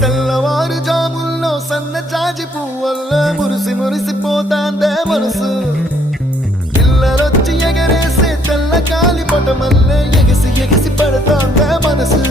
తెల్లవారు జాముల్లో సన్న జాజి పువ్వల్లో మురిసి మురిసిపోతాందే మనసు పిల్లలొచ్చి ఎగరేసే తెల్ల కాలి పటమల్లే ఎగిసి ఎగిసి పడతాందే మనసు